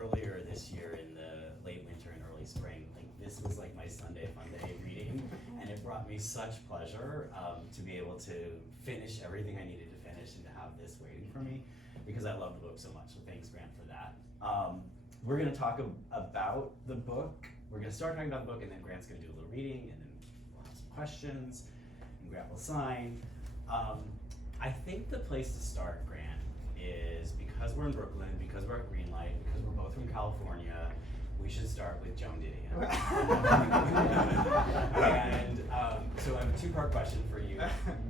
earlier this year in the late winter and early spring, like this was like my Sunday fun day reading, and it brought me such pleasure to be able to finish everything I needed to finish and to have this waiting for me, because I love the book so much. So thanks, Grant, for that. We're going to talk about the book. We're going to start talking about the book, and then Grant's going to do a little reading, and then we'll have some questions, and Grant will sign. I think the place to start, Grant, is because we're in Brooklyn, because we're at Greenlight, because we're both from California, we should start with Joan Didion. And so I have a two-part question for you.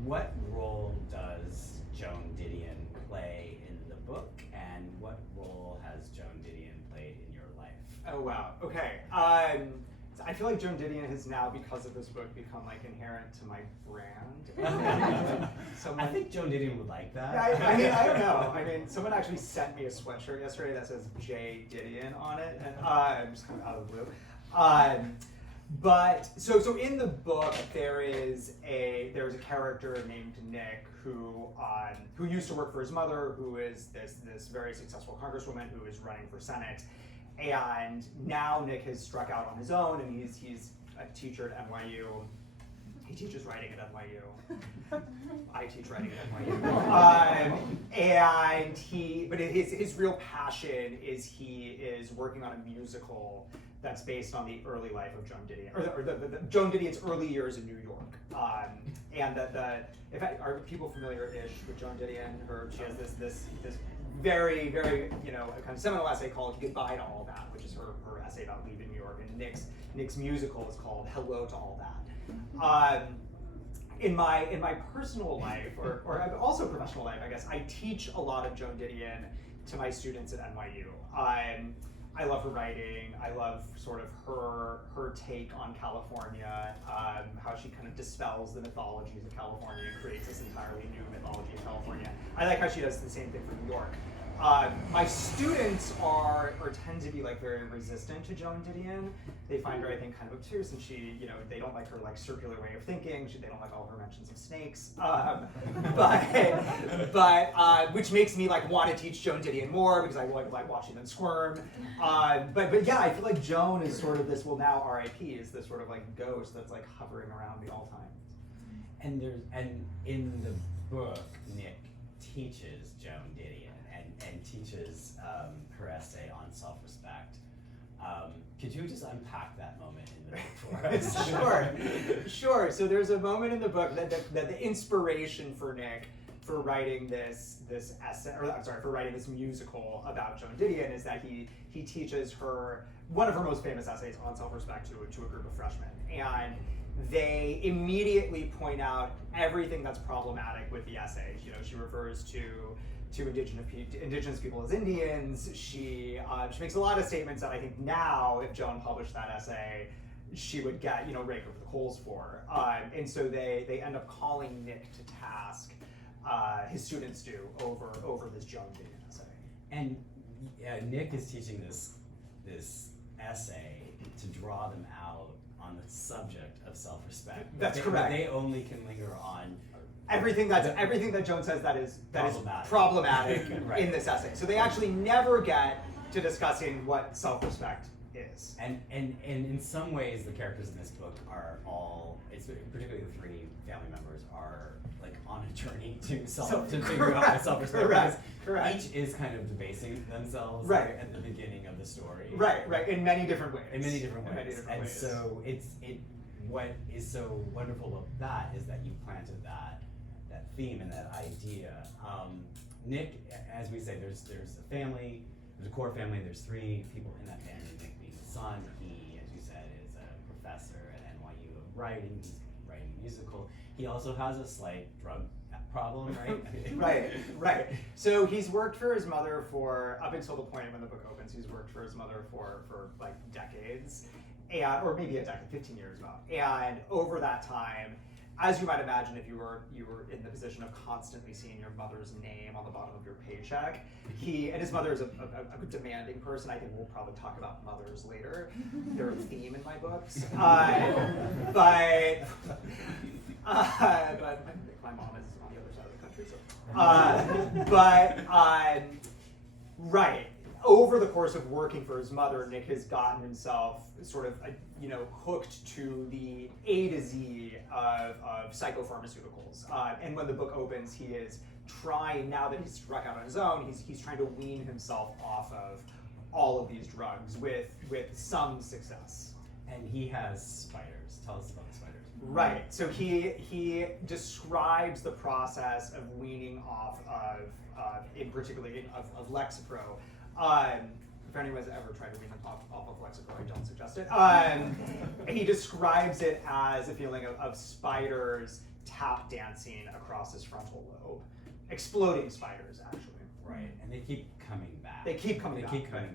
What role does Joan Didion play in the book, and what role has Joan Didion played in your life? Oh wow, okay. I feel like Joan Didion has now, because of this book, become like inherent to my brand. I think Joan Didion would like that. I mean, I don't know. I mean, someone actually sent me a sweatshirt yesterday that says J Didion on it, and I'm just kind of out of the blue. But so in the book there is a character named Nick who used to work for his mother, who is this very successful congresswoman who is running for Senate. And now Nick has struck out on his own, and he's a teacher at NYU. He teaches writing at NYU. I teach writing at NYU. But his real passion is he is working on a musical that's based on the early life of Joan Didion, or the Joan Didion's early years in New York. Are people familiar-ish with Joan Didion? She has this very, very, kind of seminal essay called Goodbye to All That, which is her essay about leaving New York. And Nick's musical is called Hello to All That. In my personal life, or also professional life, I guess, I teach a lot of Joan Didion to my students at NYU. I love her writing. I love sort of her take on California, how she kind of dispels the mythologies of California and creates this entirely new mythology of California. I like how she does the same thing for New York. My students tend to be like very resistant to Joan Didion. They find her, I think, kind of obtuse, and they don't like her like circular way of thinking. They don't like all her mentions of snakes, but which makes me like want to teach Joan Didion more because I like watching them squirm. But yeah, I feel like Joan is sort of this, well now R.I.P. is this sort of like ghost that's like hovering around me all the time. And in the book, Nick teaches Joan Didion and teaches her essay on self-respect. Could you just unpack that moment in the book for us? Sure. So there's a moment in the book that the inspiration for Nick for writing this essay, for writing this musical about Joan Didion is that he teaches her one of her most famous essays on self-respect to a group of freshmen, and they immediately point out everything that's problematic with the essay. She refers to indigenous people as Indians. She makes a lot of statements that I think now, if Joan published that essay, she would get raked over the coals for. And so they end up calling Nick to task. His students do over this Joan Didion essay. And Nick is teaching this essay to draw them out on the subject of self-respect. That's correct. They only can linger on everything that Joan says that is problematic right. in this essay. So they actually never get to discussing what self-respect is. And in some ways, the characters in this book are all, particularly the three family members, are like on a journey to figure out what self-respect is. Correct. Each is kind of debasing themselves at the beginning of the story. Right. In many different ways. And so what is so wonderful about that is that you planted that theme and that idea. Nick, as we say, there's a family, there's a core family, there's three people in that family, Nick being the son. He, as you said, is a professor at NYU of writing. He's writing a musical. He also has a slight drug problem, right? Right. So he's worked for his mother for, up until the point when the book opens, he's worked for his mother for like decades, or maybe a decade, 15 years about. And over that time, as you might imagine, if you were in the position of constantly seeing your mother's name on the bottom of your paycheck, and his mother is a demanding person. I think we'll probably talk about mothers later. They're a theme in my books. But my mom is on the other side of the country, so. Right. over the course of working for his mother, Nick has gotten himself sort of, hooked to the A to Z of psychopharmaceuticals. And when the book opens, he is trying, now that he's struck out on his own, he's trying to wean himself off of all of these drugs with some success. And he has spiders. Tell us about the spiders. Right. So he describes the process of weaning off of, in particular, of Lexapro. If anyone's ever tried to wean them off of Lexapro, I don't suggest it. He describes it as a feeling of spiders tap dancing across his frontal lobe. Exploding spiders, actually. Right, and they keep coming back. They keep coming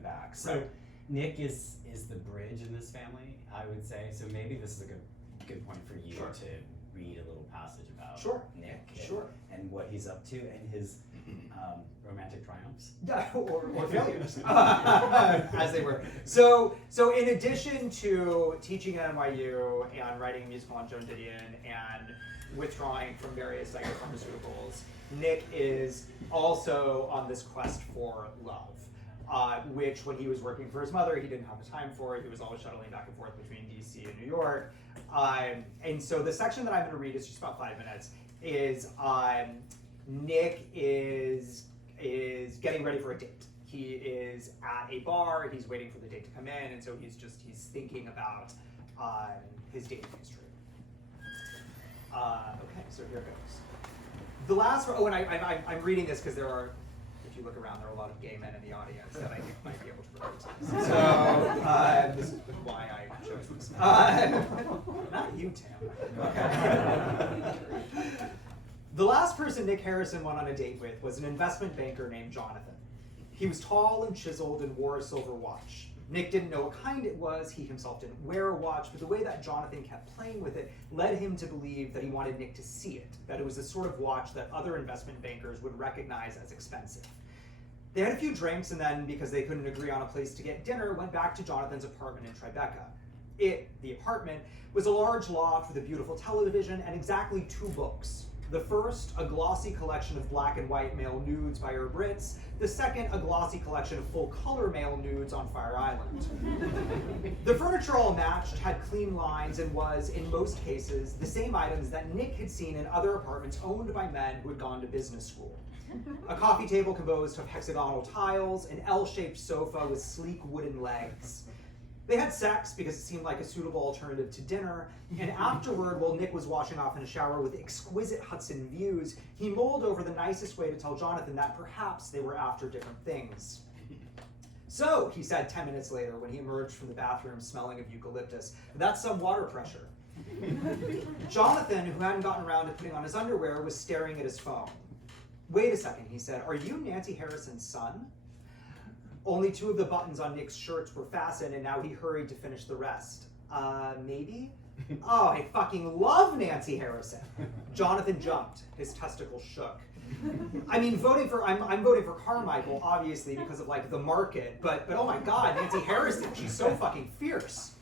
back. So right. Nick is the bridge in this family, I would say. So maybe this is a good point for you to read a little passage about Nick and what he's up to and his romantic triumphs. or failures, as they were. So in addition to teaching at NYU and writing a musical on Joan Didion and withdrawing from various psychopharmaceuticals, Nick is also on this quest for love, which when he was working for his mother, he didn't have the time for. He was always shuttling back and forth between DC and New York. And so the section that I'm going to read is just about 5 minutes, is Nick is getting ready for a date. He is at a bar, he's waiting for the date to come in, and so he's thinking about his dating history. Okay, so here goes. The last, and I'm reading this because there are, if you look around, there are a lot of gay men in the audience that I think might be able to relate to this. So this is why I chose this. Not you, Tam. Okay. The last person Nick Harrison went on a date with was an investment banker named Jonathan. He was tall and chiseled and wore a silver watch. Nick didn't know what kind it was, he himself didn't wear a watch, but the way that Jonathan kept playing with it led him to believe that he wanted Nick to see it, that it was the sort of watch that other investment bankers would recognize as expensive. They had a few drinks and then, because they couldn't agree on a place to get dinner, went back to Jonathan's apartment in Tribeca. The apartment, was a large loft with a beautiful television and exactly 2 books. The first, a glossy collection of black and white male nudes by Herb Ritz. The second, a glossy collection of full-color male nudes on Fire Island. The furniture all matched, had clean lines, and was, in most cases, the same items that Nick had seen in other apartments owned by men who had gone to business school. A coffee table composed of hexagonal tiles, an L-shaped sofa with sleek wooden legs. They had sex because it seemed like a suitable alternative to dinner, and afterward, while Nick was washing off in a shower with exquisite Hudson views, he mulled over the nicest way to tell Jonathan that perhaps they were after different things. So, he said 10 minutes later when he emerged from the bathroom smelling of eucalyptus, that's some water pressure. Jonathan, who hadn't gotten around to putting on his underwear, was staring at his phone. Wait a second, he said, are you Nancy Harrison's son? Only 2 of the buttons on Nick's shirts were fastened, and now he hurried to finish the rest. Maybe? Oh, I fucking love Nancy Harrison. Jonathan jumped. His testicles shook. I mean, I'm voting for Carmichael, obviously, because of, like, the market, but oh my god, Nancy Harrison, she's so fucking fierce.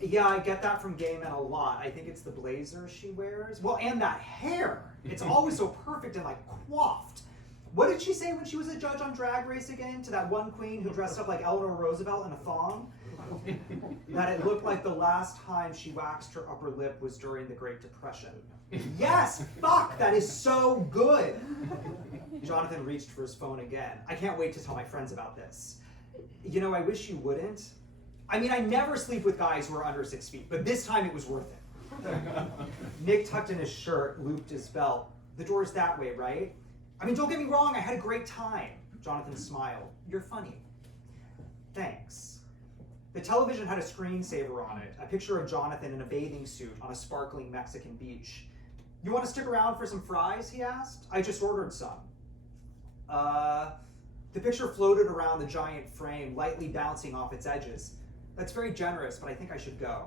Yeah, I get that from gay men a lot. I think it's the blazer she wears. Well, and that hair. It's always so perfect and, like, coiffed. What did she say when she was a judge on Drag Race again to that one queen who dressed up like Eleanor Roosevelt in a thong? That it looked like the last time she waxed her upper lip was during the Great Depression. Yes, fuck, that is so good. Jonathan reached for his phone again. I can't wait to tell my friends about this. You know, I wish you wouldn't. I mean, I never sleep with guys who are under 6 feet, but this time it was worth it. Nick tucked in his shirt, looped his belt. The door's that way, right? I mean, don't get me wrong, I had a great time. Jonathan smiled. You're funny. Thanks. The television had a screensaver on it, a picture of Jonathan in a bathing suit on a sparkling Mexican beach. You want to stick around for some fries, he asked? I just ordered some. The picture floated around the giant frame, lightly bouncing off its edges. That's very generous, but I think I should go.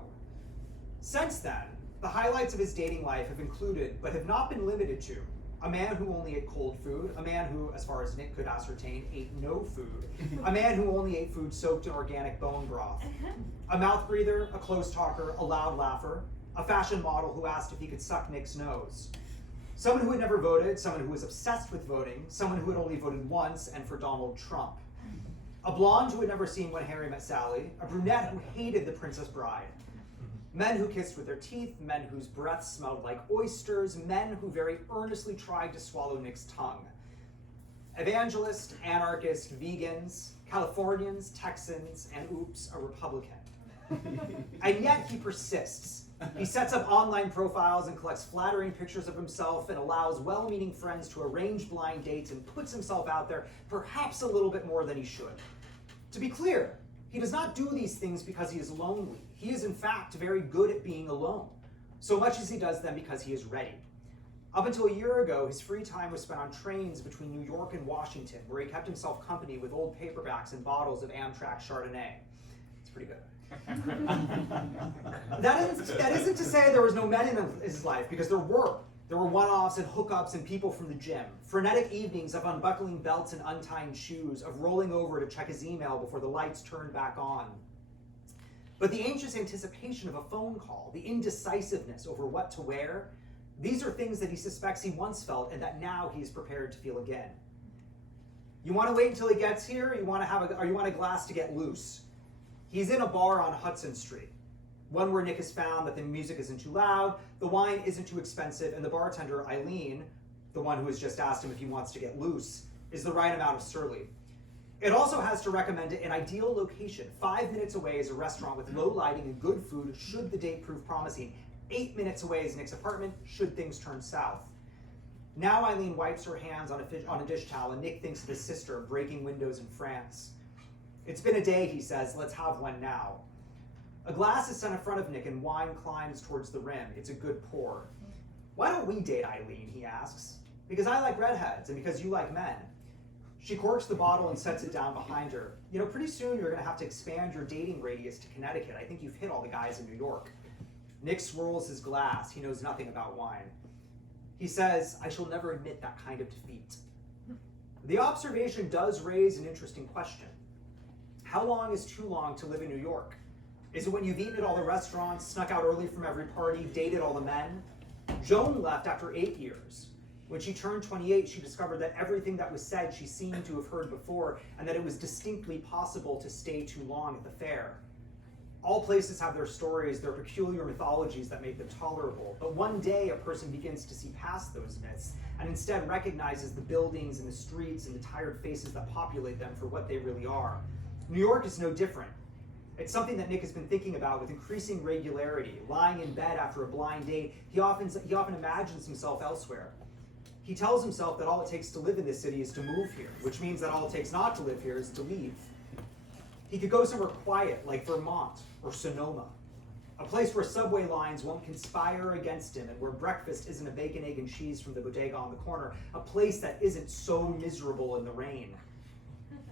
Since then, the highlights of his dating life have included, but have not been limited to, a man who only ate cold food, a man who, as far as Nick could ascertain, ate no food, a man who only ate food soaked in organic bone broth, a mouth breather, a close talker, a loud laugher, a fashion model who asked if he could suck Nick's nose, someone who had never voted, someone who was obsessed with voting, someone who had only voted once and for Donald Trump, A blonde who had never seen When Harry Met Sally, a brunette who hated The Princess Bride, men who kissed with their teeth, men whose breaths smelled like oysters, men who very earnestly tried to swallow Nick's tongue. Evangelist, anarchist, vegans, Californians, Texans, and oops, a Republican. And yet he persists. He sets up online profiles and collects flattering pictures of himself and allows well-meaning friends to arrange blind dates and puts himself out there perhaps a little bit more than he should. To be clear, he does not do these things because he is lonely. He is in fact very good at being alone, so much as he does them because he is ready. Up until a year ago, his free time was spent on trains between New York and Washington, where he kept himself company with old paperbacks and bottles of Amtrak Chardonnay. It's pretty good. That isn't to say there was no men in his life, because there were. There were one-offs and hookups and people from the gym. Frenetic evenings of unbuckling belts and untying shoes, of rolling over to check his email before the lights turned back on. But the anxious anticipation of a phone call, the indecisiveness over what to wear, these are things that he suspects he once felt and that now he is prepared to feel again. You want to wait until he gets here, or you want a glass to get loose? He's in a bar on Hudson Street, one where Nick has found that the music isn't too loud, the wine isn't too expensive, and the bartender, Eileen, the one who has just asked him if he wants to get loose, is the right amount of surly. It also has to recommend an ideal location. 5 minutes away is a restaurant with low lighting and good food should the date prove promising. 8 minutes away is Nick's apartment should things turn south. Now Eileen wipes her hands on a dish towel and Nick thinks of his sister breaking windows in France. It's been a day, he says, let's have one now. A glass is set in front of Nick and wine climbs towards the rim. It's a good pour. Why don't we date, Eileen, he asks. Because I like redheads and because you like men. She corks the bottle and sets it down behind her. You know, pretty soon you're gonna have to expand your dating radius to Connecticut. I think you've hit all the guys in New York. Nick swirls his glass. He knows nothing about wine. He says, I shall never admit that kind of defeat. The observation does raise an interesting question. How long is too long to live in New York? Is it when you've eaten at all the restaurants, snuck out early from every party, dated all the men? Joan left after 8 years. When she turned 28, she discovered that everything that was said she seemed to have heard before, and that it was distinctly possible to stay too long at the fair. All places have their stories, their peculiar mythologies that make them tolerable, but one day a person begins to see past those myths and instead recognizes the buildings and the streets and the tired faces that populate them for what they really are. New York is no different. It's something that Nick has been thinking about with increasing regularity. Lying in bed after a blind date, he often imagines himself elsewhere. He tells himself that all it takes to live in this city is to move here, which means that all it takes not to live here is to leave. He could go somewhere quiet, like Vermont or Sonoma, a place where subway lines won't conspire against him and where breakfast isn't a bacon, egg, and cheese from the bodega on the corner, a place that isn't so miserable in the rain.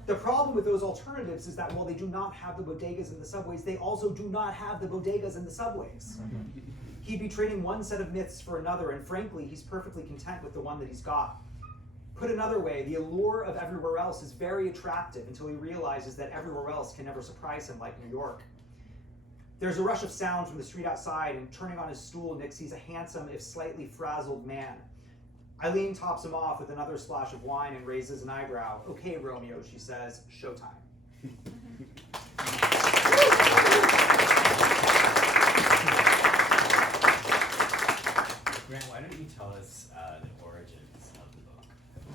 The problem with those alternatives is that while they do not have the bodegas and the subways, they also do not have the bodegas and the subways. He'd be trading one set of myths for another, and frankly, he's perfectly content with the one that he's got. Put another way, the allure of everywhere else is very attractive until he realizes that everywhere else can never surprise him like New York. There's a rush of sound from the street outside, and turning on his stool, Nick sees a handsome, if slightly frazzled man. Eileen tops him off with another splash of wine and raises an eyebrow. Okay, Romeo, she says, showtime. Grant, why don't you tell us the origins of the book?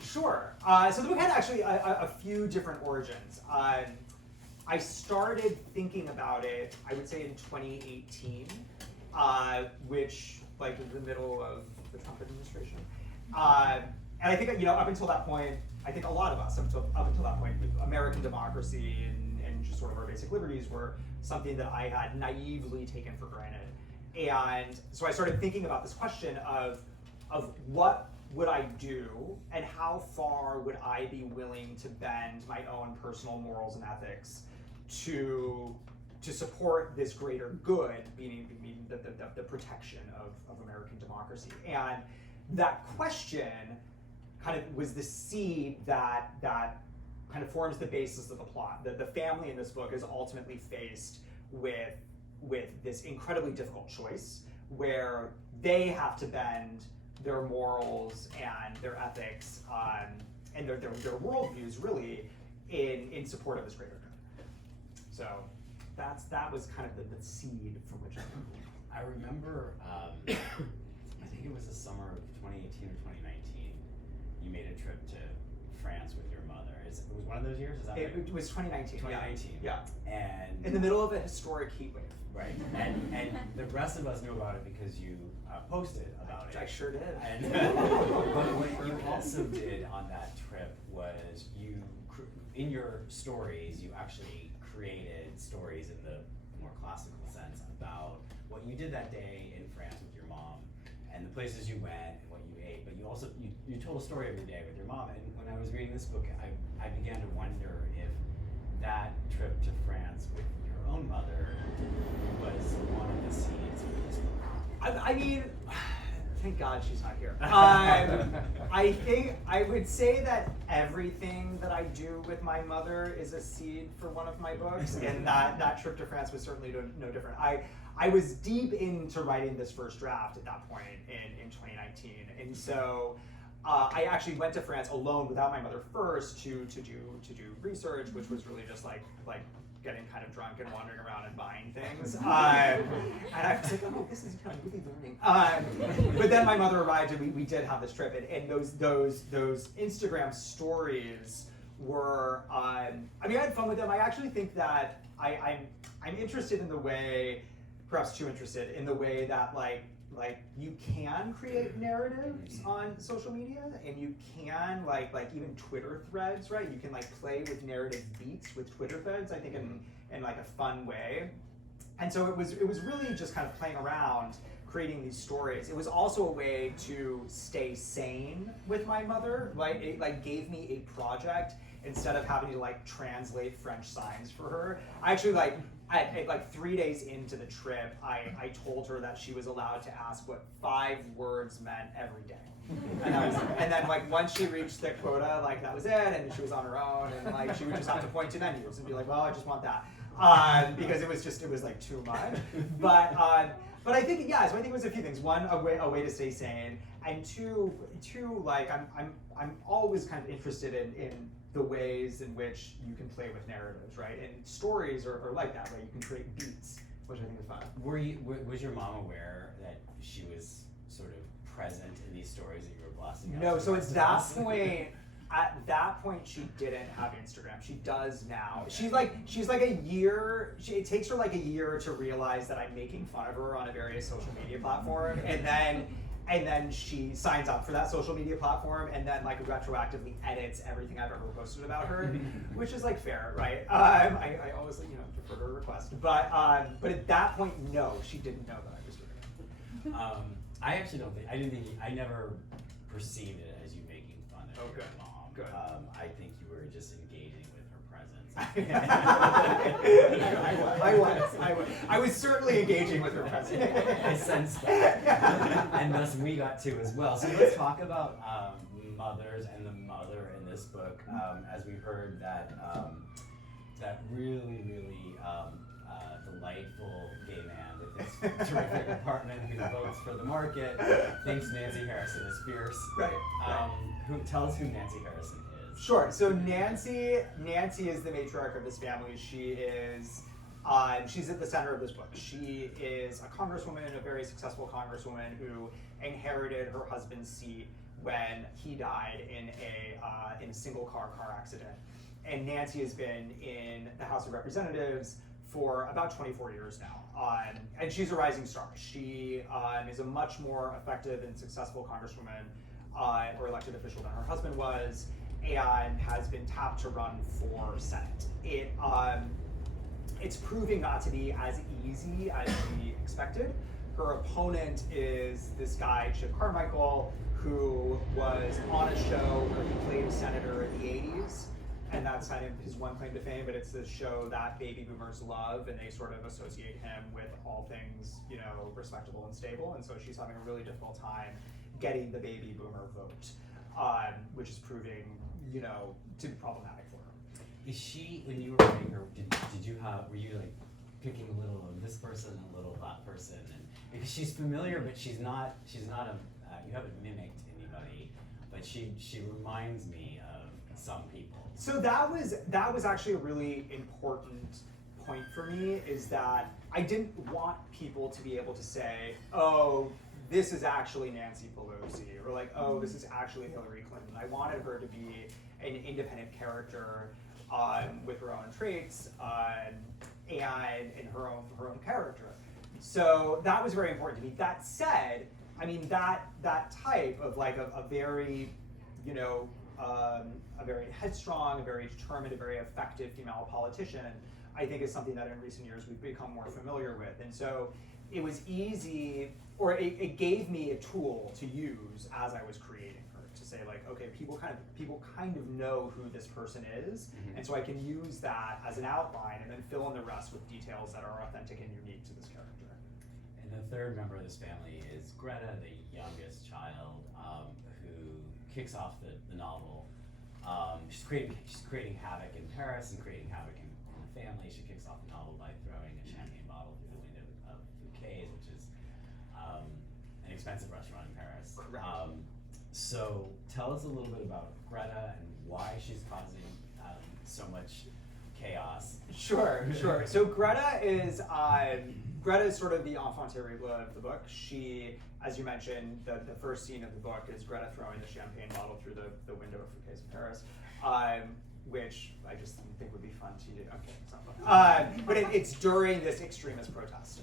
Sure. So the book had actually a few different origins. I started thinking about it, I would say in 2018, which, like, in the middle of the Trump administration. And I think, you know, up until that point, I think a lot of us, up until that point, American democracy and just sort of our basic liberties were something that I had naively taken for granted. And so I started thinking about this question of what would I do and how far would I be willing to bend my own personal morals and ethics to support this greater good, meaning the protection of American democracy. And that question kind of was the seed that kind of forms the basis of the plot. The family in this book is ultimately faced with this incredibly difficult choice where they have to bend their morals and their ethics and their worldviews really in in support of this greater good. So that was kind of the seed from which I remember, I think it was the summer of 2018 or 2019, you made a trip to France with your mother. It was one of those years, is that right? It was 2019. 2019. Yeah. And in the middle of a historic heat wave. Right, and the rest of us knew about it because you posted about it. I sure did. And but what you also did on that trip was in your stories, you actually created stories in the more classical sense about what you did that day in France with your mom, and the places you went and what you ate. But you also you told a story of your day with your mom. And when I was reading this book, I began to wonder if that trip to France with your own mother was one of the seeds of this book. I mean, thank God she's not here. I think I would say that everything that I do with my mother is a seed for one of my books, and that trip to France was certainly no different. I was deep into writing this first draft at that point in 2019, and so I actually went to France alone without my mother first to do research, which was really just like getting kind of drunk and wandering around and buying things. And I was like, oh, this is kind of really learning. But then my mother arrived, and we did have this trip, and those Instagram stories were, I mean, I had fun with them. I actually think that I'm interested in the way, perhaps too interested, in the way that like you can create narratives on social media, and you can like even Twitter threads, right? You can like play with narrative beats with Twitter threads, I think in like a fun way. And so it was really just kind of playing around, creating these stories. It was also a way to stay sane with my mother, right? It like gave me a project instead of having to like translate French signs for her. I actually like 3 days into the trip, I told her that she was allowed to ask what 5 words meant every day. And then like once she reached the quota, like that was it, and she was on her own, and like she would just have to point to menus and be like, well, I just want that. Because it was like too much. But I think, yeah, so I think it was a few things. One, a way to stay sane, and two, like I'm always kind of interested in the ways in which you can play with narratives, right? And stories are like that, right? You can create beats, which I think is fun. Was your mom aware that she was sort of present in these stories that you were blasting out? No, so at that point, she didn't have Instagram. She does now. Okay. She's like a year. It takes her like a year to realize that I'm making fun of her on a various social media platform, and then she signs up for that social media platform, and then like retroactively edits everything I've ever posted about her, which is like fair, right? I always defer to her request, but at that point, no, she didn't know that I was doing it. I actually don't think I never perceived it as you making fun of your mom. Good. I think you were just engaging with her presence. I was certainly engaging with her presence. I sensed that. And thus we got to as well. So let's talk about mothers and the mother in this book. As we heard that really, really delightful gay man with his terrific apartment who votes for the market thinks Nancy Harrison is fierce. Right. Tell us who Nancy Harrison is. Sure. So Nancy is the matriarch of this family. She is, she's at the center of this book. She is a congresswoman, a very successful congresswoman who inherited her husband's seat when he died in a single car accident. And Nancy has been in the House of Representatives for about 24 years now. And she's a rising star. She is a much more effective and successful congresswoman or elected official than her husband was, and has been tapped to run for Senate. It's proving not to be as easy as we expected. Her opponent is this guy, Chip Carmichael, who was on a show where he played a senator in the 80s. And that's kind of his one claim to fame, but it's this show that baby boomers love, and they sort of associate him with all things, respectable and stable. And so she's having a really difficult time getting the baby boomer vote, which is proving, to be problematic for her. Is she, when you were writing her, were you like picking a little of this person, a little of that person, and because she's familiar, but she's not you haven't mimicked anybody, but she reminds me of some people. So that was actually a really important point for me, is that I didn't want people to be able to say, oh, this is actually Nancy Pelosi, or like, oh, this is actually Hillary Clinton. I wanted her to be an independent character with her own traits and her own character. So that was very important to me. That said, I mean, that type of like a very, you know, a very headstrong, a very determined, a very effective female politician, I think is something that in recent years we've become more familiar with. And so it was easy, or it gave me a tool to use as I was creating her, to say like, okay, people kind of know who this person is, and so I can use that as an outline and then fill in the rest with details that are authentic and unique to this character. And the third member of this family is Greta, the youngest child, who kicks off the novel. She's creating havoc in Paris and creating havoc in the family. She kicks off the novel by throwing a champagne bottle through the window of Bouquets, which is an expensive restaurant in Paris. Correct. So tell us a little bit about Greta and why she's causing so much chaos. Sure. So Greta is sort of the enfant terrible of the book. She, as you mentioned, the first scene of the book is Greta throwing the champagne bottle through the window of Fouquet's in Paris, which I just think would be fun to do. Okay, it's not fun. But it's during this extremist protest.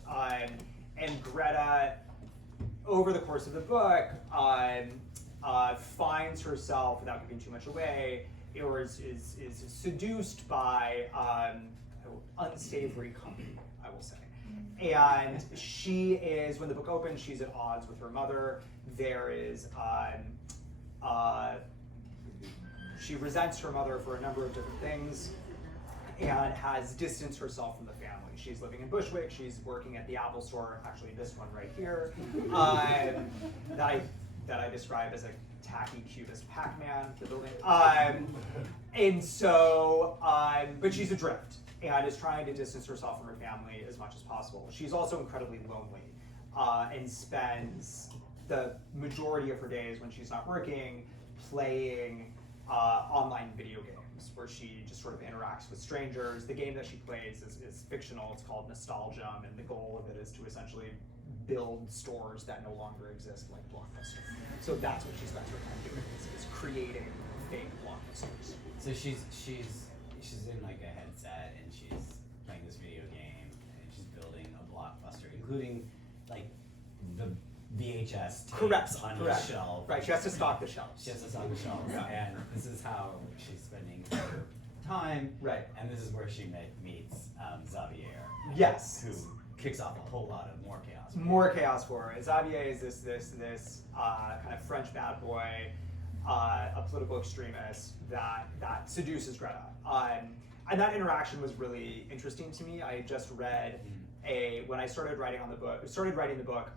And Greta, over the course of the book, finds herself, without giving too much away, or is seduced by unsavory company, I will say. And she is, when the book opens, she's at odds with her mother. There is, she resents her mother for a number of different things and has distanced herself from the family. She's living in Bushwick, she's working at the Apple store, actually this one right here, that I describe as a tacky cubist Pac-Man, the building. And so, but she's adrift and is trying to distance herself from her family as much as possible. She's also incredibly lonely and spends the majority of her days when she's not working playing online video games, where she just sort of interacts with strangers. The game that she plays is fictional. It's called Nostalgia, and the goal of it is to essentially build stores that no longer exist, like Blockbuster. So that's what she spends her time doing, is creating fake Blockbusters. So she's in like a headset and she's playing this video game and she's building a Blockbuster, including like the VHS tapes on the shelf. Right, she has to stock the shelves. She has to stock the shelves, and this is how she's spending her time. Right. And this is where she meets Xavier. Yes. Who kicks off a whole lot of more chaos. More chaos for her. Xavier is this kind of French bad boy, a political extremist that seduces Greta. And that interaction was really interesting to me. I had just read when I started writing the book,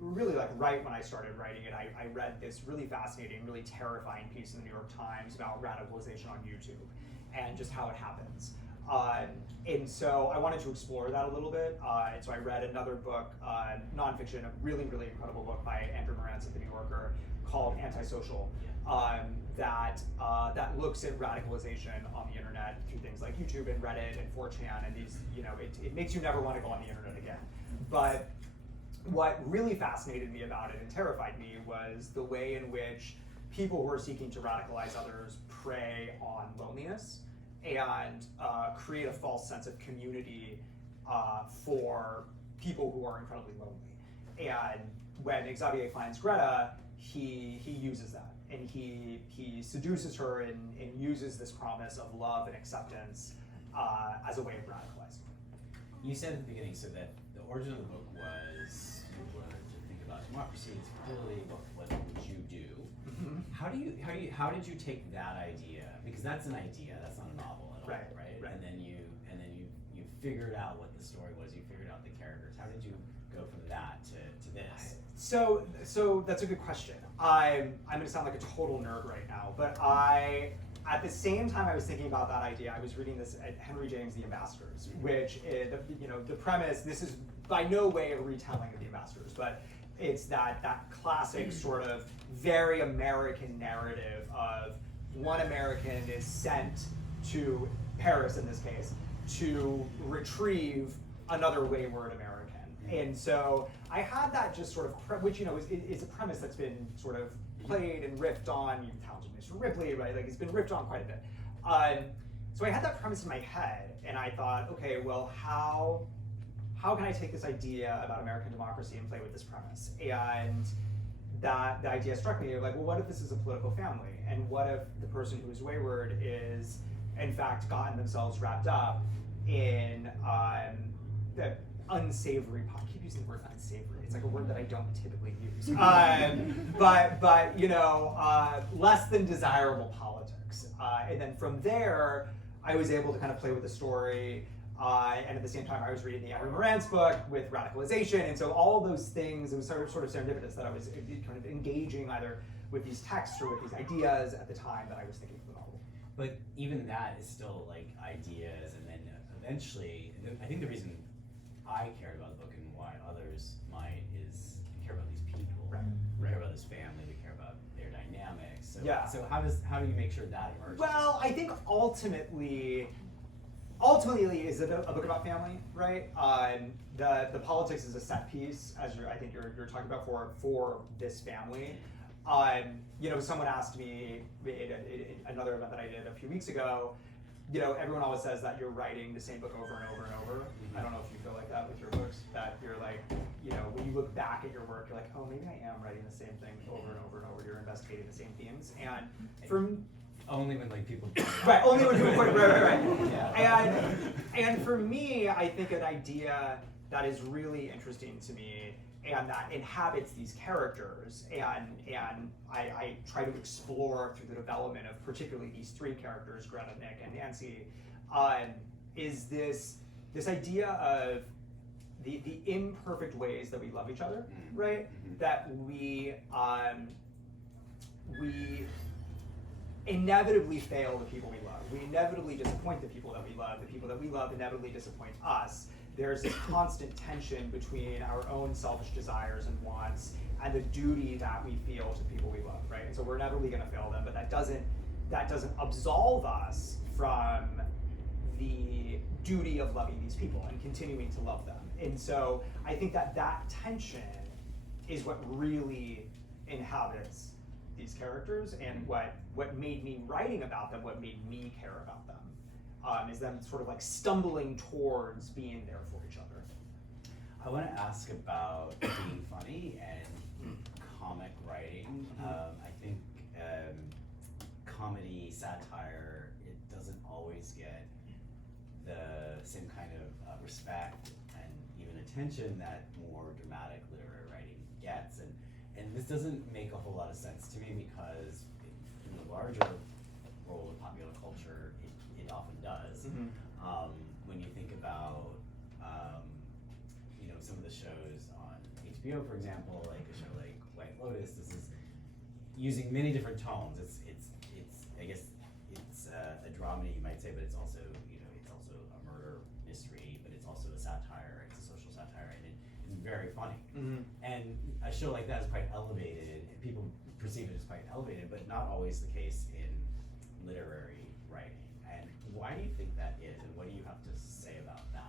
really like right when I started writing it, I read this really fascinating, really terrifying piece in the New York Times about radicalization on YouTube and just how it happens. And so I wanted to explore that a little bit. And so I read another book, nonfiction, a really, really incredible book by Andrew Morantz at The New Yorker called Antisocial, that looks at radicalization on the internet through things like YouTube and Reddit and 4chan, and these, it makes you never want to go on the internet again. But what really fascinated me about it and terrified me was the way in which people who are seeking to radicalize others prey on loneliness and create a false sense of community for people who are incredibly lonely. And when Xavier finds Greta, he uses that, and he seduces her and uses this promise of love and acceptance as a way of radicalizing. You said at the beginning, so that the origin of the book was you were to think about democracy, it's clearly what would you do? Mm-hmm. How did you take that idea? Because that's an idea, that's not a novel at all, Right. And then you figured out what the story was. You figured out the characters. How did you go from that to this? So that's a good question. I'm going to sound like a total nerd right now, but at the same time I was thinking about that idea, I was reading this at Henry James' The Ambassadors, which is, the premise. This is by no way a retelling of The Ambassadors, but it's that classic sort of very American narrative of one American is sent to Paris, in this case, to retrieve another wayward American. And so I had that just sort of, which, is a premise that's been sort of played and riffed on. You've talented Mr. Ripley, right? Like, it's been riffed on quite a bit. So I had that premise in my head, and I thought, okay, well, how can I take this idea about American democracy and play with this premise? And the idea struck me, like, well, what if this is a political family? And what if the person who is wayward is, in fact, gotten themselves wrapped up in the unsavory, I keep using the word unsavory, it's like a word that I don't typically use, but less than desirable politics. And then from there, I was able to kind of play with the story, and at the same time I was reading the Ira Moran's book with radicalization, and so all those things, it was sort of serendipitous that I was kind of engaging either with these texts or with these ideas at the time that I was thinking of the novel. But even that is still like ideas, and then eventually, I think the reason I cared about the book and why others might is we care about these people, Right. We care about this family, we care about their dynamics. So, Yeah. so how do you make sure that emerges? Well, I think ultimately is it a book about family, right? The politics is a set piece, as I think you're talking about for this family. Someone asked me in another event that I did a few weeks ago. Everyone always says that you're writing the same book over and over and over. Mm-hmm. I don't know if you feel like that with your books, that you're like, when you look back at your work, you're like, oh, maybe I am writing the same thing over and over and over. You're investigating the same themes, and only when like people right, only when people point right. Yeah. And for me, I think an idea that is really interesting to me and that inhabits these characters, and I try to explore through the development of particularly these three characters, Greta, Nick, and Nancy, is this idea of the imperfect ways that we love each other, right? Mm-hmm. That we inevitably fail the people we love. We inevitably disappoint the people that we love. The people that we love inevitably disappoint us. There's this constant tension between our own selfish desires and wants and the duty that we feel to the people we love, right? And so we're inevitably going to fail them, but that doesn't absolve us from the duty of loving these people and continuing to love them. And so I think that tension is what really inhabits these characters, and what made me writing about them, what made me care about them, is them sort of like stumbling towards being there for each other. I want to ask about being funny and comic writing. I think comedy, satire, it doesn't always get the same kind of respect and even attention that more dramatic literary writing gets. And this doesn't make a whole lot of sense to me, because in the larger role of popular culture, it often does. Mm-hmm. When you think about some of the shows on HBO, for example, like a show like White Lotus, this is using many different tones. It's I guess it's a dramedy, you might say, but it's also it's also a murder mystery, but it's also a satire. It's a social satire, and it's very funny. Mm-hmm. And a show like that is quite elevated, and people perceive it as quite elevated, but not always the case in literary writing. And why do you think that is, and what do you have to say about that?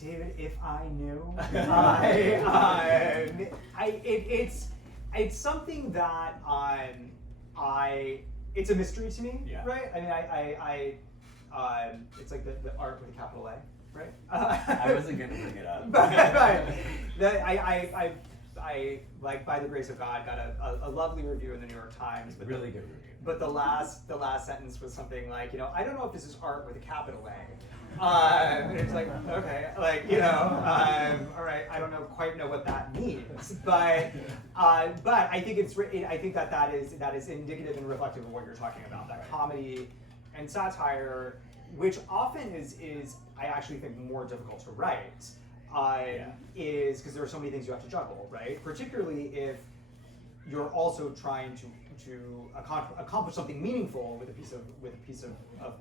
David, if I knew, it's something that it's a mystery to me, Yeah. right? I mean, it's like the art with a capital A, right? I wasn't gonna bring it up. but I like, by the grace of God, got a lovely review in the New York Times. But Really good review. But the last sentence was something like, I don't know if this is art with a capital A. And it's like, okay, like, all right, I don't quite know what that means, but I think that is indicative and reflective of what you're talking about, that comedy and satire, which often is I actually think more difficult to write, is because there are so many things you have to juggle, right? Particularly if you're also trying to accomplish something meaningful with a piece of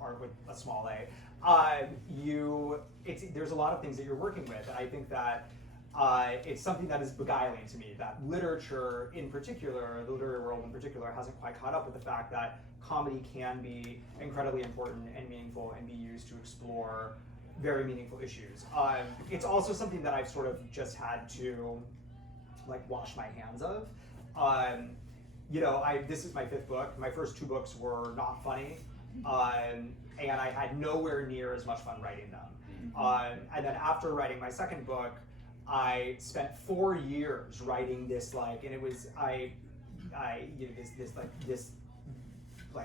art with a small a. There's a lot of things that you're working with, and I think that it's something that is beguiling to me, that literature in particular, the literary world in particular, hasn't quite caught up with the fact that comedy can be incredibly important and meaningful and be used to explore very meaningful issues. It's also something that I've sort of just had to like wash my hands of. You know, this is my 5th book. My first 2 books were not funny, and I had nowhere near as much fun writing them. And then after writing my 2nd book, I spent 4 years writing this, like, and it was you know, this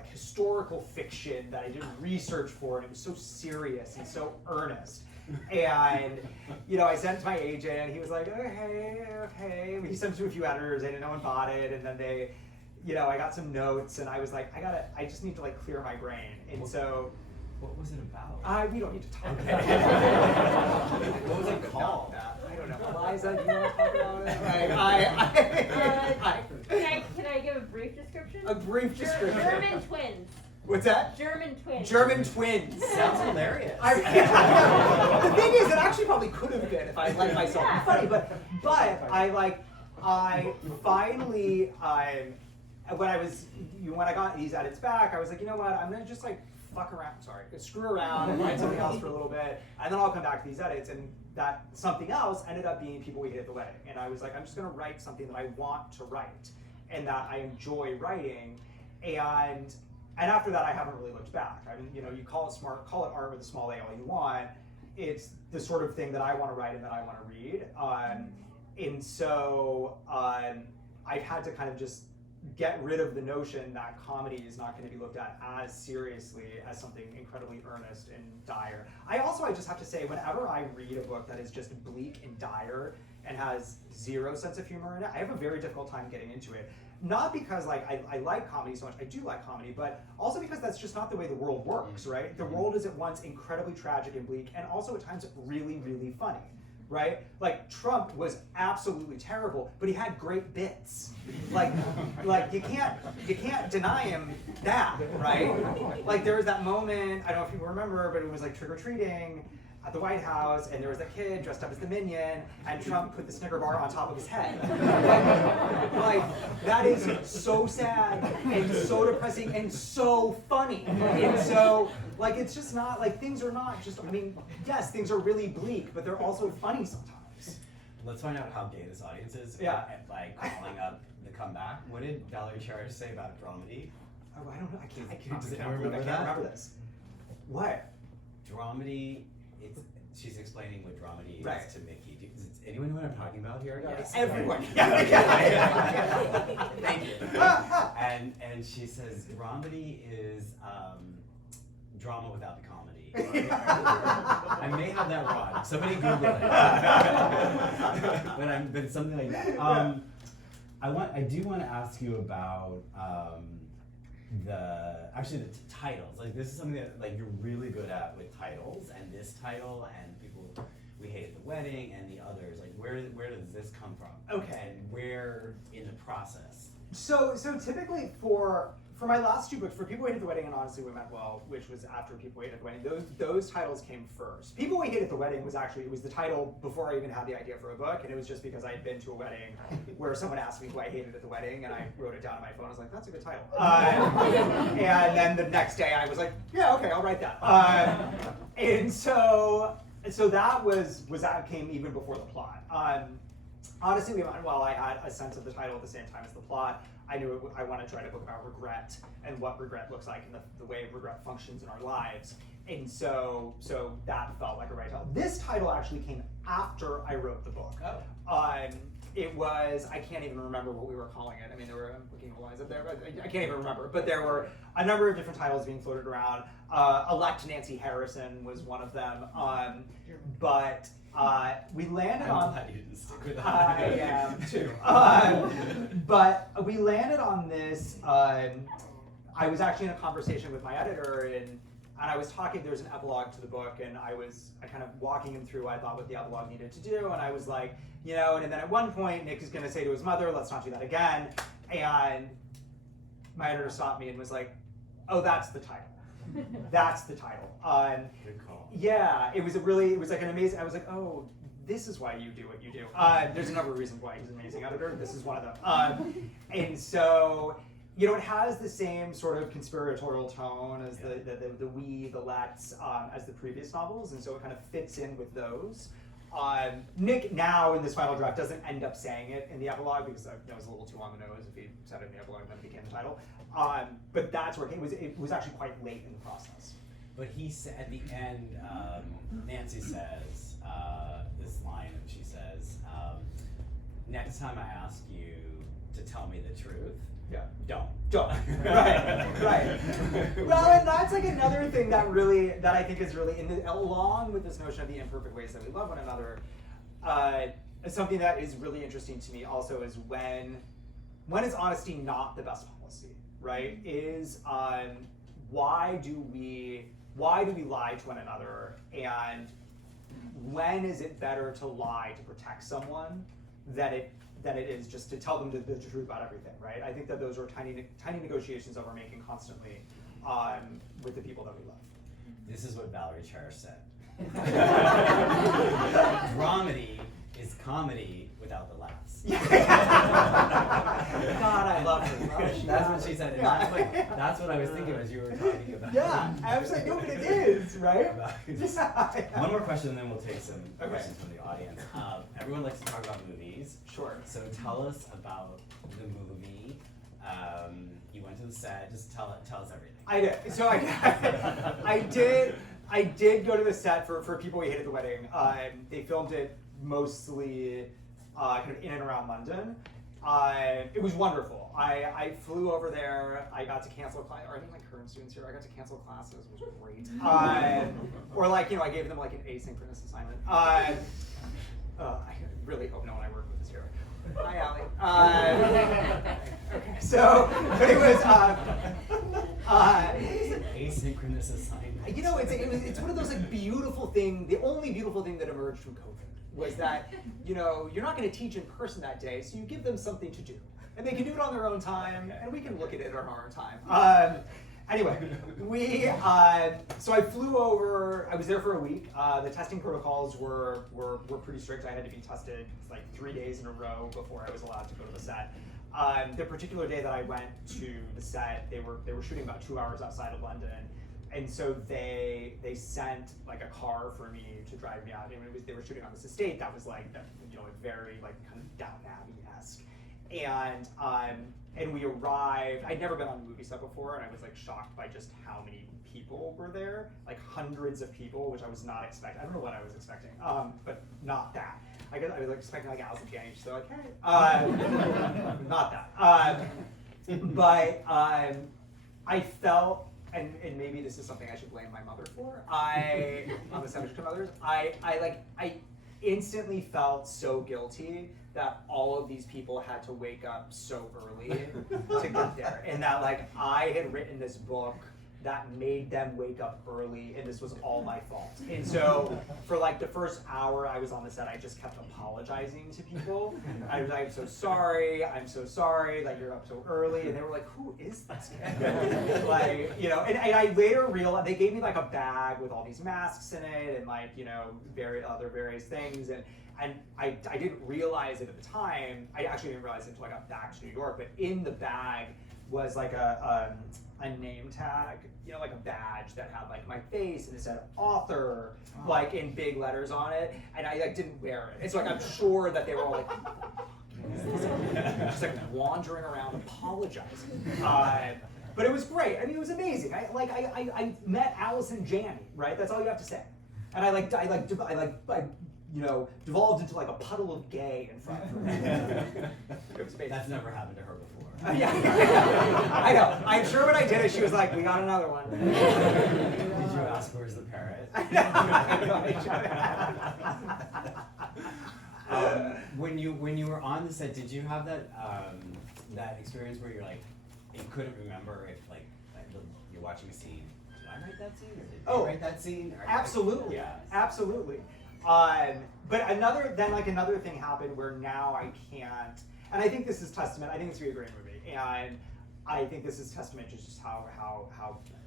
historical fiction that I did research for, and it was so serious and so earnest. And you know, I sent it to my agent, and he was like, okay. He sent it to a few editors, and no one bought it, and then they, you know, I got some notes, and I was like, I just need to like clear my brain, and so. What was it about? We don't need to talk Okay. about it. What was it called? I don't know. Liza, do you want to talk about it? Can I give a brief description? A brief description. German twins. What's that? German twins. German twins. Sounds hilarious. The thing is, it actually probably could have been if I let myself be funny, but I finally when I got these edits back, I was like, you know what? I'm gonna just like screw around and write something else for a little bit, and then I'll come back to these edits. And that something else ended up being People We Hate at the Wedding. And I was like, I'm just gonna write something that I want to write and that I enjoy writing. And after that, I haven't really looked back. I mean, you know, you call it smart, call it art with a small a all you want. It's the sort of thing that I want to write and that I want to read. And so I've had to kind of just get rid of the notion that comedy is not going to be looked at as seriously as something incredibly earnest and dire. I just have to say, whenever I read a book that is just bleak and dire and has zero sense of humor in it, I have a very difficult time getting into it. Not because like I like comedy so much, I do like comedy, but also because that's just not the way the world works, right? The world is at once incredibly tragic and bleak, and also at times really, really funny. Right? Like Trump was absolutely terrible, but he had great bits. Like you can't deny him that, right? Like there was that moment, I don't know if people remember, but it was like trick-or-treating at the White House, and there was a kid dressed up as the Minion, and Trump put the Snicker bar on top of his head. Like that is so sad and so depressing and so funny. And so like it's just not like things are not just, I mean, yes, things are really bleak, but they're also funny sometimes. Let's find out how gay this audience is by calling up the comeback. What did Valerie Cherish say about dramedy? Oh, I don't know. I can't remember this. What? Dramedy. She's explaining what dramedy is Right. to Mickey. Does anyone know what I'm talking about here? Yes. Everyone. Thank you. And she says dramedy is drama without the comedy. I may have that wrong. Somebody Google it. but it's something like that. I do want to ask you about the titles. Like this is something that like you're really good at with titles, and this title and People We Hate at the Wedding and the others. Like where does this come from? Okay. And where in the process? So typically for my last 2 books, for People We Hate at the Wedding and Honestly We Meant Well, which was after People We Hate at the Wedding, those titles came first. People We Hate at the Wedding was the title before I even had the idea for a book, and it was just because I had been to a wedding where someone asked me who I hated at the wedding, and I wrote it down on my phone. I was like, that's a good title. And then the next day I was like, yeah, okay, I'll write that. And so that came even before the plot. Honestly, I had a sense of the title at the same time as the plot. I knew I wanted to write a book about regret and what regret looks like and the way regret functions in our lives. And so that felt like a right title. This title actually came after I wrote the book. Oh. It was, I can't even remember what we were calling it. I mean, I'm looking at lines up there, but I can't even remember. But there were a number of different titles being floated around. Elect Nancy Harrison was one of them. But we landed on. I'm glad you didn't stick with that. I am too. But we landed on this. I was actually in a conversation with my editor, and I was talking. There's an epilogue to the book, and I kind of walking him through. I thought what the epilogue needed to do, and I was like, you know. And then at one point, Nick is going to say to his mother, "Let's not do that again." And my editor stopped me and was like, "Oh, that's the title. That's the title." Good call. Yeah, it was like an amazing. I was like, oh, this is why you do what you do. There's a number of reasons why he's an amazing editor. This is one of them. And so, you know, it has the same sort of conspiratorial tone as the we, the let's, as the previous novels, and so it kind of fits in with those. Nick now in this final draft doesn't end up saying it in the epilogue because that was a little too on the nose if he said it in the epilogue and then it became the title. But that's where it was actually quite late in the process. But he said at the end, Nancy says this line, and she says, next time I ask you to tell me the truth, don't. Right. Well, and that's like another thing that I think is really, along with this notion of the imperfect ways that we love one another, something that is really interesting to me also is when is honesty not the best policy, right? Is why do we lie to one another, and when is it better to lie to protect someone than it is just to tell them the truth about everything, right? I think that those are tiny negotiations that we're making constantly with the people that we love. This is what Valerie Cherish said. Dramedy is comedy without the laughs. God, I love her. That's what she said, and that's what I was thinking as you were talking about. Yeah, absolutely. No, but it is, right? One more question, and then we'll take some questions from the audience. Everyone likes to talk about movies. Sure. So tell us about the movie. You went to the set. Just tell us everything. I did. So I did go to the set for People We Hate at the Wedding. They filmed it mostly kind of in and around London. It was wonderful. I flew over there. I got to cancel classes. I think my current students here. I got to cancel classes, which was great. Or like, you know, I gave them like an asynchronous assignment. I really hope no one I work with is here. Hi, Allie. Okay, so, but it was asynchronous assignment. You know, it's one of those like beautiful thing. The only beautiful thing that emerged from COVID was that, you know, you're not going to teach in person that day, so you give them something to do, and they can do it on their own time, and we can look at it on our own time. Anyway, so I flew over. I was there for a week. The testing protocols were pretty strict. I had to be tested like 3 days in a row before I was allowed to go to the set. The particular day that I went to the set, they were shooting about 2 hours outside of London, and so they sent like a car for me to drive me out. And they were shooting on this estate that was like, you know, very like kind of Downton Abbey-esque, and we arrived. I'd never been on a movie set before, and I was like shocked by just how many people were there, like hundreds of people, which I was not expecting. I don't know what I was expecting, but not that. I guess I was like expecting like Alice in Chains, so like, hey, not that. But I felt, and maybe this is something I should blame my mother for. On the subject of mothers, I instantly felt so guilty that all of these people had to wake up so early to get there, and that like I had written this book that made them wake up early, and this was all my fault. And so for like the first hour I was on the set, I just kept apologizing to people. I was like, I'm so sorry that you're up so early. And they were like, who is this guy? Like, you know, and I later realized, they gave me like a bag with all these masks in it and like, you know, various things. And I didn't realize it at the time. I actually didn't realize it until I got back to New York, but in the bag was like a name tag, you know, like a badge that had like my face and it said author, like in big letters on it, and I like didn't wear it. It's like I'm sure that they were all like, just like wandering around apologizing. But it was great. I mean, it was amazing. I met Allison Janney, right? That's all you have to say. And I you know, devolved into like a puddle of gay in front of her. It was amazing. That's never happened to her before. Yeah, I know. I'm sure when I did it, she was like, "We got another one." Did you ask where's the parrot? When you were on the set, did you have that experience where you're like, you couldn't remember if like you're watching a scene? Did I write that scene, or did you write that scene? Or, absolutely, yeah, absolutely. But another thing happened where now I can't, and I think this is testament. I think it's a really great movie, and I think this is testament to just how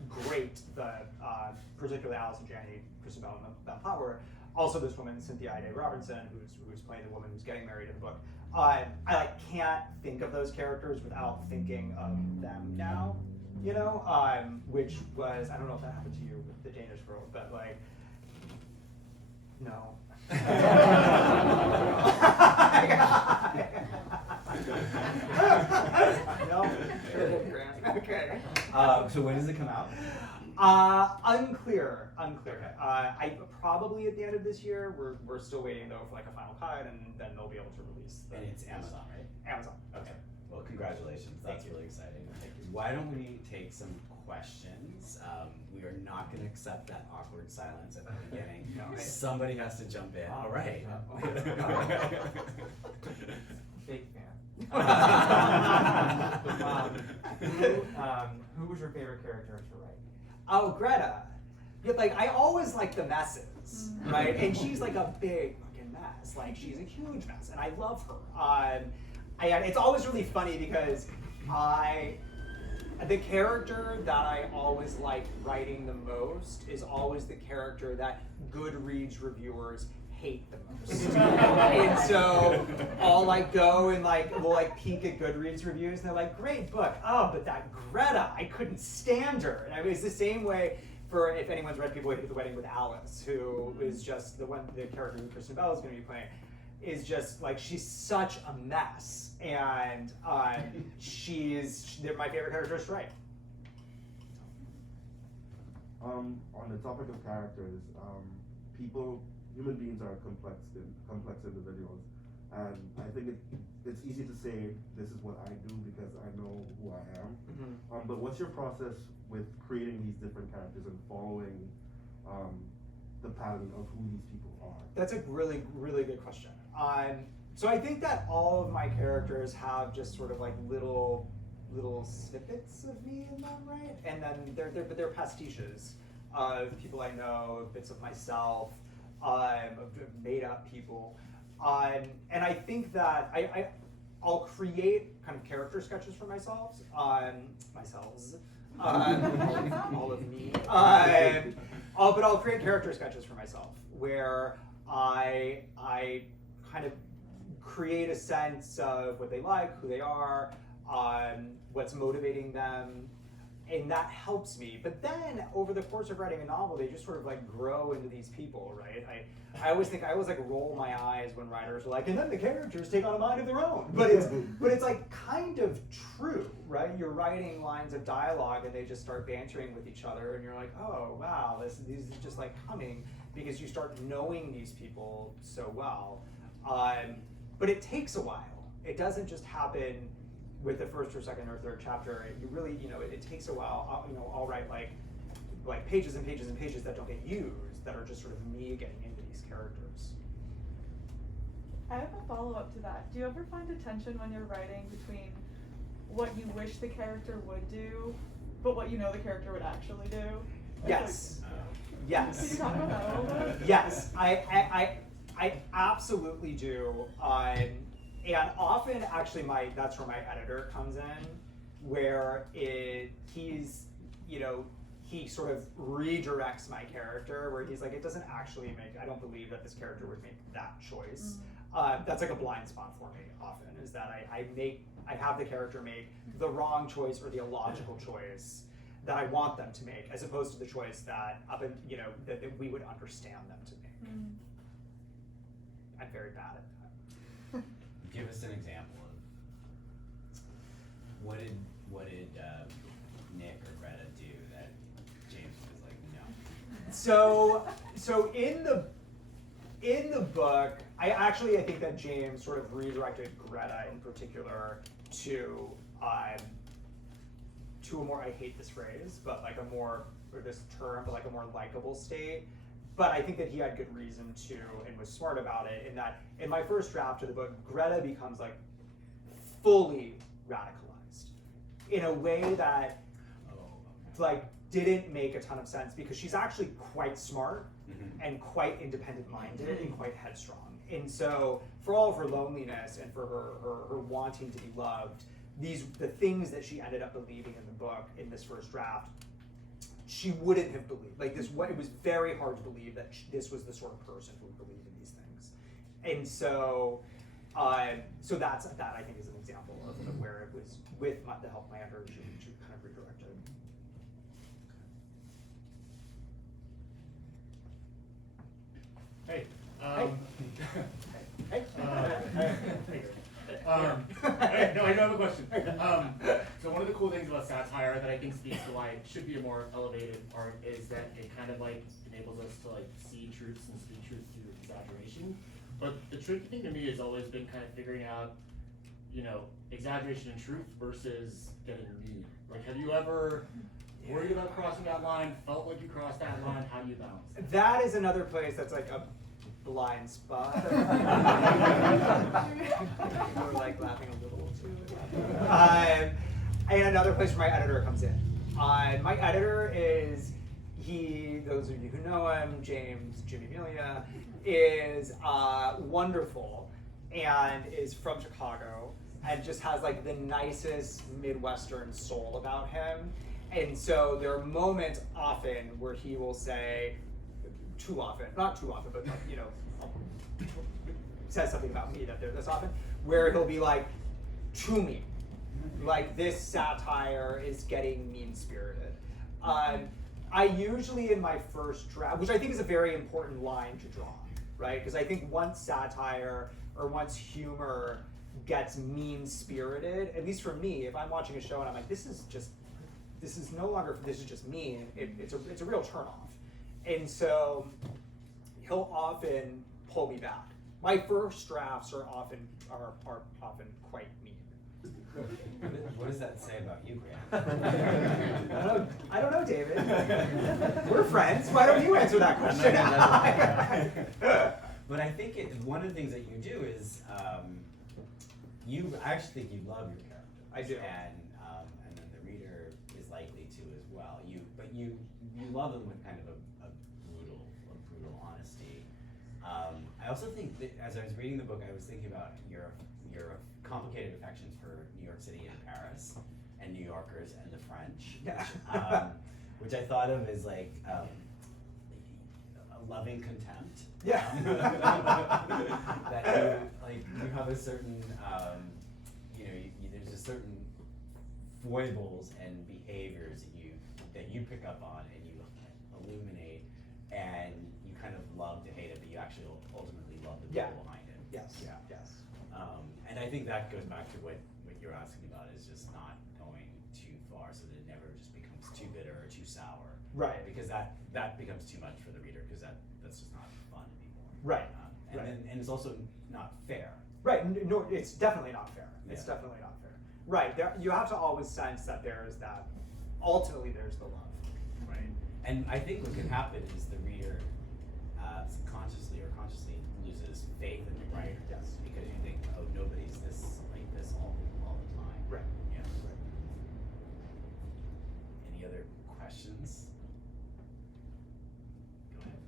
great the particularly Allison Janney, Kristen Bell, and Bell Power. Also, this woman Cynthia Ide Robinson, who's playing the woman who's getting married in the book. I like can't think of those characters without thinking of them now. You know, which was, I don't know if that happened to you with the Danish Girl, but like, no. No. Okay. So when does it come out? Unclear. Okay. I probably at the end of this year. We're still waiting though for like a final cut, and then they'll be able to release. And it's Amazon, right? Amazon. Okay. Well, congratulations. That's Thank you. really exciting. Why don't we take some questions? We are not going to accept that awkward silence at the beginning. No, Somebody has to jump in. All right. Big fan. Who was your favorite character to write? Oh, Greta. Yeah, like I always like the messes, right? And she's like a big fucking mess. Like she's a huge mess, and I love her. And it's always really funny because the character that I always like writing the most is always the character that Goodreads reviewers hate the most. And so I'll like go and like we'll like peek at Goodreads reviews and they're like, great book. Oh, but that Greta, I couldn't stand her. And I mean, it's the same way for if anyone's read People Hate the Wedding with Alice, who is just the character who Kristen Bell is going to be playing, is just like she's such a mess, and they're my favorite characters to write. On the topic of characters, human beings are complex individuals, and I think it's easy to say this is what I do because I know who I am. Mm-hmm. But what's your process with creating these different characters and following the pattern of who these people are? That's a really, really good question. So I think that all of my characters have just sort of like little snippets of me in them, right? And then they're pastiches of people I know, of bits of myself, of made up people. And I think that I'll create kind of character sketches for myself, all of me. But I'll create character sketches for myself where I kind of create a sense of what they like, who they are, what's motivating them, and that helps me. But then over the course of writing a novel, they just sort of like grow into these people, right? I always like roll my eyes when writers are like, and then the characters take on a mind of their own. But it's like kind of true, right? You're writing lines of dialogue and they just start bantering with each other, and you're like, oh wow, these are just like coming because you start knowing these people so well. But it takes a while. It doesn't just happen with the first or second or third chapter. You really, it takes a while. I'll write like pages and pages and pages that don't get used, that are just sort of me getting into these characters. I have a follow-up to that. Do you ever find a tension when you're writing between what you wish the character would do, but what you know the character would actually do? Yes. Can Yes. you talk about that a little bit? Yes. I absolutely do. And often, actually, that's where my editor comes in, where he sort of redirects my character, where he's like, it doesn't actually I don't believe that this character would make that choice. That's like a blind spot for me often, is that I have the character make the wrong choice or the illogical choice that I want them to make, as opposed to the choice that that we would understand them to make. I'm very bad at that. Give us an example of what did Nick or Greta do that James was like, no? So in the book, I think that James sort of redirected Greta in particular to a more, I hate this phrase, but like this term, but like a more likable state. But I think that he had good reason to and was smart about it, in that in my first draft of the book, Greta becomes like fully radicalized in a way that like didn't make a ton of sense, because she's actually quite smart and quite independent-minded and quite headstrong. And so for all of her loneliness and for her wanting to be loved, the things that she ended up believing in the book in this first draft, she wouldn't have believed. Like this, it was very hard to believe that this was the sort of person who would believe in these things. And so, so that I think is an example of where it was with the help of my editor, she kind of redirected. Hey. Hey. No, I do have a question. So one of the cool things about satire that I think speaks to why it should be a more elevated art is that it kind of like enables us to like see truths and speak truth through exaggeration. But the tricky thing to me has always been kind of figuring out, you know, exaggeration and truth versus getting mean. Like, have you ever worried about crossing that line, felt like you crossed that line? How do you balance that? That is another place that's like a blind spot. We're like laughing a little too. And another place where my editor comes in. My editor is, those of you who know him, Jimmy Amelia, is wonderful and is from Chicago and just has like the nicest Midwestern soul about him. And so there are moments often where he will say, too often, not too often, but you know, says something about me that this often, where he'll be like, too mean. Like this satire is getting mean-spirited. I usually in my first draft, which I think is a very important line to draw, right? Because I think once satire or once humor gets mean-spirited, at least for me, if I'm watching a show and I'm like, this is just mean, it's a real turnoff. And so he'll often pull me back. My first drafts are often quite mean. What does that say about you, Grant? I don't know, David. We're friends. Why don't you answer that question? But I think one of the things that you do is I actually think you love your characters. I do. And then the reader is likely to as well. But you love them with kind of a brutal honesty. I also think that as I was reading the book, I was thinking about your complicated affections for New York City and Paris, and New Yorkers and the French, which I thought of as like a loving contempt. Yeah. That you have a certain there's a certain foibles and behaviors that you pick up on and you illuminate, and you kind of love to hate it, but you actually ultimately love the people behind it. Yes. Yeah. Yes. And I think that goes back to what you're asking about, is just not going too far so that it never just becomes too bitter or too sour. Right. Because that becomes too much for the reader, because that's just not fun anymore. Right. And it's also not fair. Right. No, it's definitely not fair. It's Yeah. definitely not fair. Right. You have to always sense that ultimately there's the love. Right. And I think what can happen is the reader subconsciously or consciously loses faith in the writer. Yes. Because you think, oh, nobody's like this all the time. Right. Yeah. Right. Any other questions? Go ahead.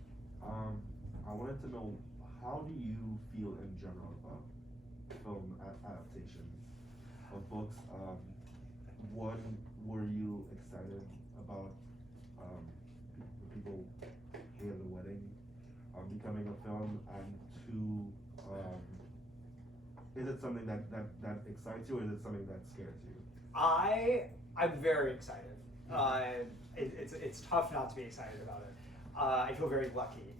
I wanted to know, how do you feel in general about film adaptations of books? One, were you excited about People Hate the Wedding becoming a film? And two, is it something that excites you, or is it something that scares you? I'm very excited. It's tough not to be excited about it. I feel very lucky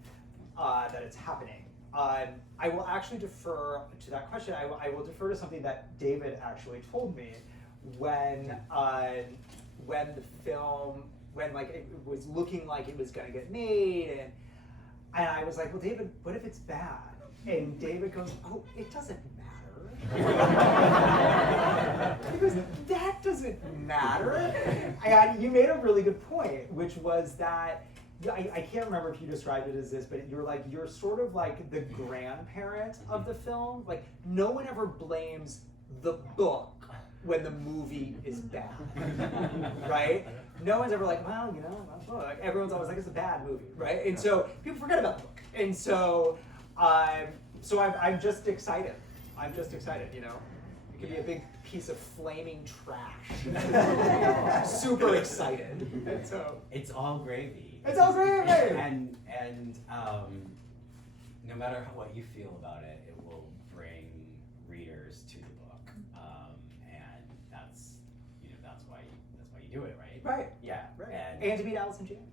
that it's happening. I will actually defer to that question. I will defer to something that David actually told me when the film, like it was looking like it was going to get made, and I was like, well, David, what if it's bad? And David goes, oh, it doesn't matter. He goes, that doesn't matter. And you made a really good point, which was that, I can't remember if you described it as this, but you're sort of like the grandparent of the film. Like, no one ever blames the book when the movie is bad, right? No one's ever like, well, that's what. Like, everyone's always like, it's a bad movie, right? And so people forget about the book. And so, I'm just excited. I'm just excited, It could be a big piece of flaming trash. Super excited. And so It's all gravy. It's all gravy! And no matter what you feel about it, it will bring readers to the book. And that's why you do it, right? Right. Yeah. Right. And And to beat Allison Janney.